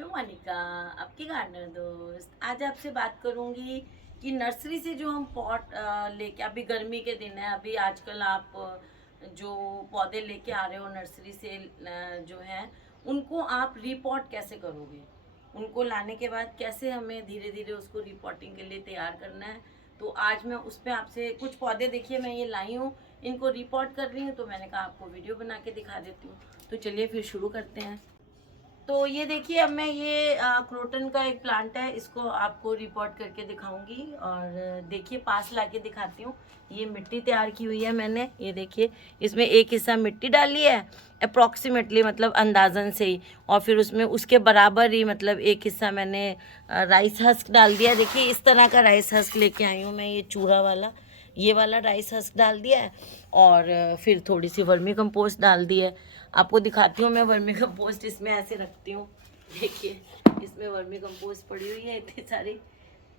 मैं मोनिका, आपकी गार्डनर दोस्त। आज आपसे बात करूंगी कि नर्सरी से जो हम पॉट लेके, अभी गर्मी के दिन है, अभी आजकल आप जो पौधे लेके आ रहे हो नर्सरी से जो है, उनको आप रीपॉट कैसे करोगे। उनको लाने के बाद कैसे हमें धीरे धीरे उसको रीपॉटिंग के लिए तैयार करना है। तो आज मैं उस पर आपसे कुछ पौधे, देखिए मैं ये लाई हूँ, इनको रिपोर्ट कर रही हूँ, तो मैंने कहा आपको वीडियो बना के दिखा देती हूँ। तो चलिए फिर शुरू करते हैं। तो ये देखिए, अब मैं ये क्रोटन का एक प्लांट है, इसको आपको रिपोर्ट करके दिखाऊंगी। और देखिए पास लाके दिखाती हूँ। ये मिट्टी तैयार की हुई है मैंने, ये देखिए इसमें एक हिस्सा मिट्टी डाली है अप्रॉक्सीमेटली, मतलब अंदाजन से ही। और फिर उसमें उसके बराबर ही मतलब एक हिस्सा मैंने राइस हस्क डाल दिया। देखिए इस तरह का राइस हस्क लेके आई हूँ मैं, ये चूरा वाला, ये वाला राइस हस्क डाल दिया है। और फिर थोड़ी सी वर्मी कंपोस्ट डाल दी है। आपको दिखाती हूँ मैं वर्मी कंपोस्ट इसमें ऐसे रखती हूँ। देखिए इसमें वर्मी कंपोस्ट पड़ी हुई है इतनी सारी,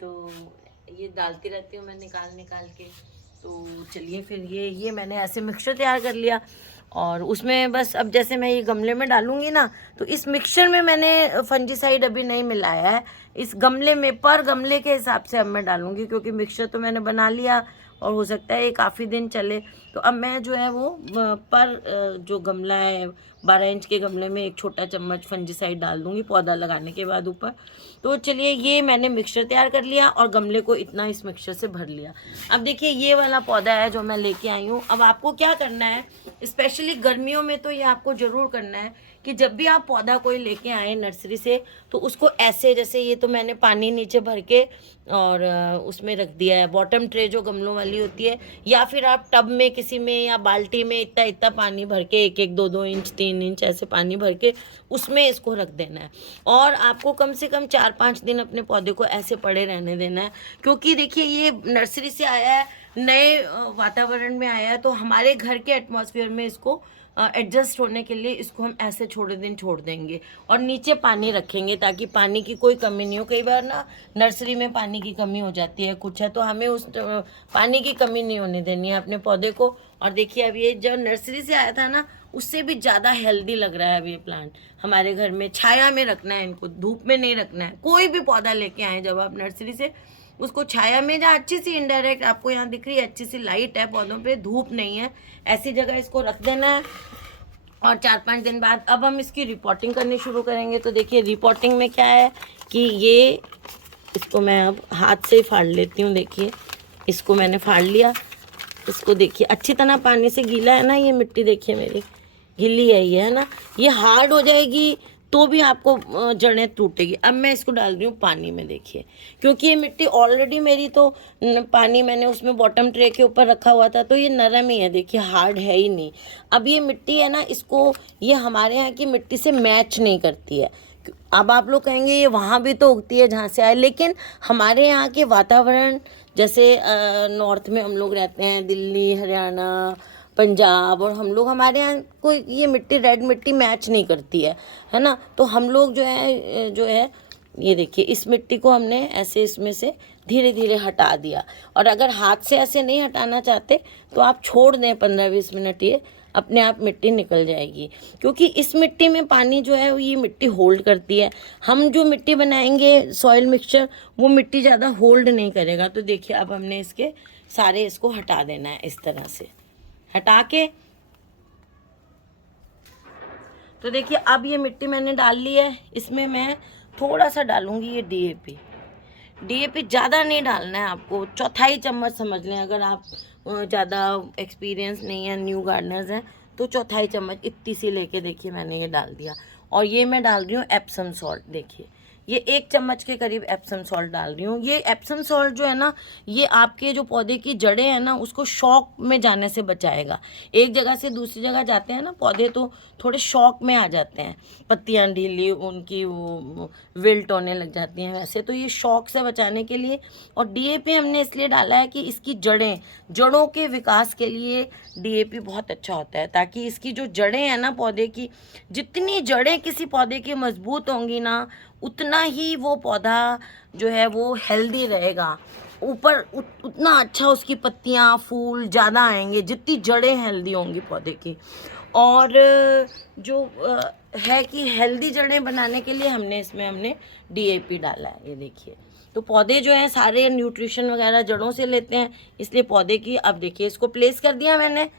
तो ये डालती रहती हूँ मैं निकाल निकाल के। तो चलिए फिर ये मैंने ऐसे मिक्सचर तैयार कर लिया। और उसमें बस अब जैसे मैं ये गमले में डालूंगी ना, तो इस मिक्सचर में मैंने फंजीसाइड अभी नहीं मिलाया है। इस गमले में पर गमले के हिसाब से अब मैं डालूंगी, क्योंकि मिक्सचर तो मैंने बना लिया और हो सकता है ये काफ़ी दिन चले। तो अब मैं जो है वो पर जो गमला है 12 इंच के गमले में एक छोटा चम्मच फंजीसाइड डाल दूंगी पौधा लगाने के बाद ऊपर। तो चलिए ये मैंने मिक्सचर तैयार कर लिया और गमले को इतना इस मिक्सचर से भर लिया। अब देखिए ये वाला पौधा है जो मैं लेके आई हूँ। अब आपको क्या करना है, स्पेशली गर्मियों में तो ये आपको ज़रूर करना है कि जब भी आप पौधा कोई लेके आए नर्सरी से, तो उसको ऐसे, जैसे ये तो मैंने पानी नीचे भर के और उसमें रख दिया है, बॉटम ट्रे जो गमलों वाली होती है, या फिर आप टब में किसी में या बाल्टी में इतना इतना पानी भर के, एक एक 2-2 इंच 3 इंच ऐसे पानी भर के उसमें इसको रख देना है। और आपको कम से कम 4-5 दिन अपने पौधे को ऐसे पड़े रहने देना है। क्योंकि देखिए ये नर्सरी से आया है, नए वातावरण में आया है, तो हमारे घर के एटमॉस्फेयर में इसको एडजस्ट होने के लिए इसको हम ऐसे थोड़े दिन छोड़ देंगे और नीचे पानी रखेंगे, ताकि पानी की कोई कमी नहीं हो। कई बार ना नर्सरी में पानी की कमी हो जाती है कुछ है, तो हमें उस पानी की कमी नहीं होने देनी है अपने पौधे को। और देखिए अब ये जब नर्सरी से आया था ना, उससे भी ज़्यादा हेल्दी लग रहा है अब ये प्लांट। हमारे घर में छाया में रखना है इनको, धूप में नहीं रखना है। कोई भी पौधा लेके आए जब आप नर्सरी से, उसको छाया में, जहाँ अच्छी सी इनडायरेक्ट आपको यहाँ दिख रही है अच्छी सी लाइट है पौधों पे, धूप नहीं है, ऐसी जगह इसको रख देना है। और 4-5 दिन बाद अब हम इसकी रिपोर्टिंग करनी शुरू करेंगे। तो देखिए रिपोर्टिंग में क्या है कि ये, इसको मैं अब हाथ से ही फाड़ लेती हूँ। देखिए इसको मैंने फाड़ लिया। इसको देखिए अच्छी तरह पानी से गीला है ना, ये मिट्टी देखिए मेरी गीली है ये, है ना। ये हार्ड हो जाएगी तो भी आपको जड़ें टूटेगी। अब मैं इसको डाल रही हूँ पानी में, देखिए क्योंकि ये मिट्टी ऑलरेडी मेरी तो पानी मैंने उसमें बॉटम ट्रे के ऊपर रखा हुआ था, तो ये नरम ही है, देखिए हार्ड है ही नहीं। अब ये मिट्टी है ना, इसको ये हमारे यहाँ की मिट्टी से मैच नहीं करती है। अब आप लोग कहेंगे ये वहाँ भी तो उगती है जहाँ से आए, लेकिन हमारे यहाँ के वातावरण, जैसे नॉर्थ में हम लोग रहते हैं, दिल्ली, हरियाणा, पंजाब, और हम लोग, हमारे यहाँ कोई ये मिट्टी, रेड मिट्टी मैच नहीं करती है ना। तो हम लोग जो है ये देखिए इस मिट्टी को हमने ऐसे इसमें से धीरे धीरे हटा दिया। और अगर हाथ से ऐसे नहीं हटाना चाहते तो आप छोड़ दें 15-20 मिनट, ये अपने आप मिट्टी निकल जाएगी। क्योंकि इस मिट्टी में पानी जो है ये मिट्टी होल्ड करती है। हम जो मिट्टी बनाएंगे सॉइल मिक्सचर, वो मिट्टी ज़्यादा होल्ड नहीं करेगा। तो देखिए अब हमने इसके सारे इसको हटा देना है इस तरह से हटा के। तो देखिए अब ये मिट्टी मैंने डाल ली है, इसमें मैं थोड़ा सा डालूंगी ये डीएपी। डीएपी ज़्यादा नहीं डालना है आपको, 1/4 चम्मच समझ लें। अगर आप ज़्यादा एक्सपीरियंस नहीं है, न्यू गार्डनर्स हैं, तो 1/4 चम्मच इतनी सी लेके देखिए मैंने ये डाल दिया। और ये मैं डाल रही हूँ एप्सम सॉल्ट, देखिए ये 1 चम्मच के करीब एप्सम सॉल्ट डाल रही हूँ। ये एप्सम सॉल्ट जो है ना, ये आपके जो पौधे की जड़ें हैं ना, उसको शॉक में जाने से बचाएगा। एक जगह से दूसरी जगह जाते हैं ना पौधे, तो थोड़े शॉक में आ जाते हैं, पत्तियाँ ढीली, उनकी वो विल्ट होने लग जाती हैं वैसे। तो ये शॉक से बचाने के लिए, और डीएपी हमने इसलिए डाला है कि इसकी जड़ों के विकास के लिए डीएपी बहुत अच्छा होता है, ताकि इसकी जो जड़ें हैं ना पौधे की, जितनी जड़ें किसी पौधे की मजबूत होंगी ना, उतना ही वो पौधा जो है वो हेल्दी रहेगा। ऊपर उतना अच्छा उसकी पत्तियाँ, फूल ज़्यादा आएंगे जितनी जड़ें हेल्दी होंगी पौधे की। और जो है कि हेल्दी जड़ें बनाने के लिए हमने DAP डाला है। ये देखिए, तो पौधे जो हैं सारे न्यूट्रिशन वगैरह जड़ों से लेते हैं, इसलिए पौधे की, अब देखिए इसको प्लेस कर दिया मैंने।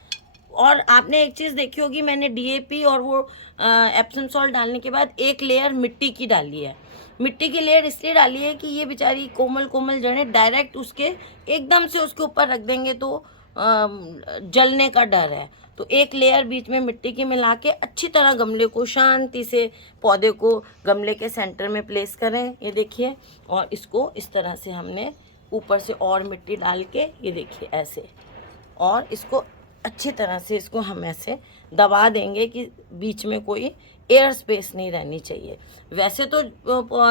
और आपने एक चीज़ देखी होगी, मैंने DAP और वो एप्सम सॉल्ट डालने के बाद एक लेयर मिट्टी की डाली है। मिट्टी की लेयर इसलिए डाली है कि ये बेचारी कोमल कोमल जड़ें डायरेक्ट उसके एकदम से उसके ऊपर रख देंगे तो जलने का डर है। तो एक लेयर बीच में मिट्टी की मिला के अच्छी तरह गमले को शांति से, पौधे को गमले के सेंटर में प्लेस करें। ये देखिए, और इसको इस तरह से हमने ऊपर से और मिट्टी डाल के, ये देखिए ऐसे, और इसको अच्छी तरह से इसको हम ऐसे दबा देंगे कि बीच में कोई एयर स्पेस नहीं रहनी चाहिए। वैसे तो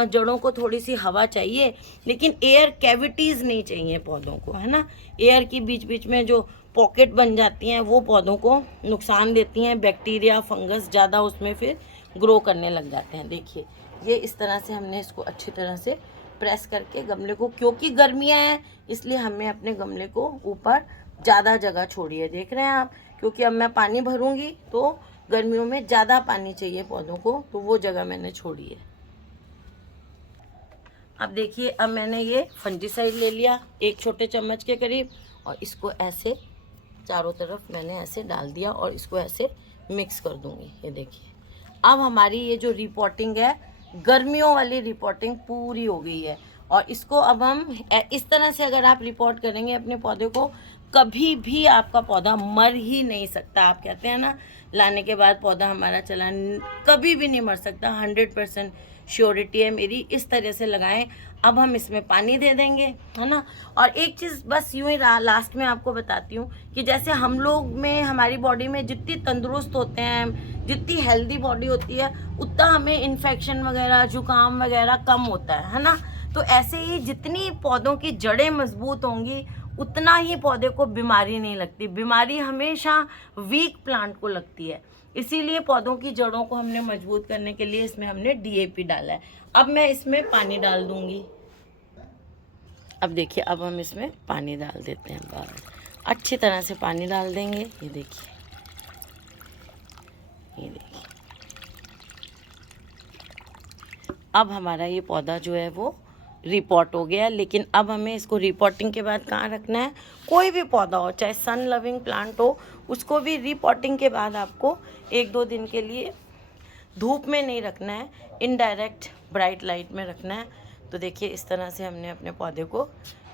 जड़ों को थोड़ी सी हवा चाहिए, लेकिन एयर कैविटीज़ नहीं चाहिए पौधों को, है ना। एयर की बीच बीच में जो पॉकेट बन जाती हैं वो पौधों को नुकसान देती हैं, बैक्टीरिया फंगस ज़्यादा उसमें फिर ग्रो करने लग जाते हैं। देखिए, ये इस तरह से हमने इसको अच्छी तरह से प्रेस करके गमले को, क्योंकि गर्मियाँ हैं इसलिए हमें अपने गमले को ऊपर ज़्यादा जगह छोड़ी है, देख रहे हैं आप, क्योंकि अब मैं पानी भरूंगी तो गर्मियों में ज़्यादा पानी चाहिए पौधों को, तो वो जगह मैंने छोड़ी है। अब देखिए, अब मैंने ये फंजीसाइड ले लिया 1 छोटे चम्मच के करीब, और इसको ऐसे चारों तरफ मैंने ऐसे डाल दिया और इसको ऐसे मिक्स कर दूंगी। ये देखिए, अब हमारी ये जो रिपोर्टिंग है, गर्मियों वाली रिपोर्टिंग पूरी हो गई है। और इसको अब हम इस तरह से अगर आप रिपोर्ट करेंगे अपने पौधे को, कभी भी आपका पौधा मर ही नहीं सकता। आप कहते हैं ना, लाने के बाद पौधा हमारा चला, कभी भी नहीं मर सकता, 100% श्योरिटी है मेरी। इस तरह से लगाएं। अब हम इसमें पानी दे देंगे, है ना। और एक चीज़ बस यूं ही लास्ट में आपको बताती हूँ कि जैसे हम लोग में, हमारी बॉडी में जितनी तंदुरुस्त होते हैं, जितनी हेल्दी बॉडी होती है, उतना हमें इन्फेक्शन वगैरह, जुकाम वगैरह कम होता है ना। तो ऐसे ही जितनी पौधों की जड़ें मजबूत होंगी, उतना ही पौधे को बीमारी नहीं लगती। बीमारी हमेशा वीक प्लांट को लगती है, इसीलिए पौधों की जड़ों को हमने मजबूत करने के लिए इसमें हमने DAP डाला है। अब मैं इसमें पानी डाल दूंगी। अब देखिए, अब हम इसमें पानी डाल देते हैं, बस अच्छी तरह से पानी डाल देंगे। ये देखिए, ये देखिए, अब हमारा ये पौधा जो है वो रिपोर्ट हो गया। लेकिन अब हमें इसको रिपोर्टिंग के बाद कहाँ रखना है, कोई भी पौधा हो, चाहे सन लविंग प्लांट हो, उसको भी रिपोर्टिंग के बाद आपको 1-2 दिन के लिए धूप में नहीं रखना है, इनडायरेक्ट ब्राइट लाइट में रखना है। तो देखिए, इस तरह से हमने अपने पौधे को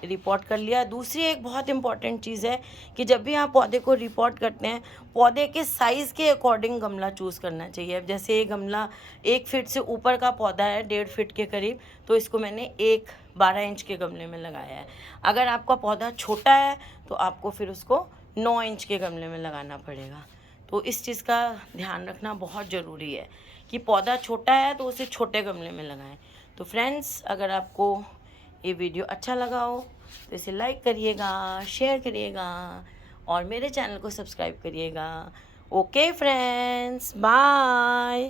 रिपोर्ट कर लिया। दूसरी एक बहुत इंपॉर्टेंट चीज़ है कि जब भी आप पौधे को रिपोर्ट करते हैं, पौधे के साइज़ के अकॉर्डिंग गमला चूज़ करना चाहिए। अब जैसे ये गमला 1 फीट से ऊपर का पौधा है, 1.5 फीट के करीब, तो इसको मैंने 12 इंच के गमले में लगाया है। अगर आपका पौधा छोटा है तो आपको फिर उसको 9 इंच के गमले में लगाना पड़ेगा। तो इस चीज़ का ध्यान रखना बहुत ज़रूरी है कि पौधा छोटा है तो उसे छोटे गमले में लगाएं। तो फ्रेंड्स, अगर आपको ये वीडियो अच्छा लगा हो तो इसे लाइक करिएगा, शेयर करिएगा और मेरे चैनल को सब्सक्राइब करिएगा। Okay friends, bye.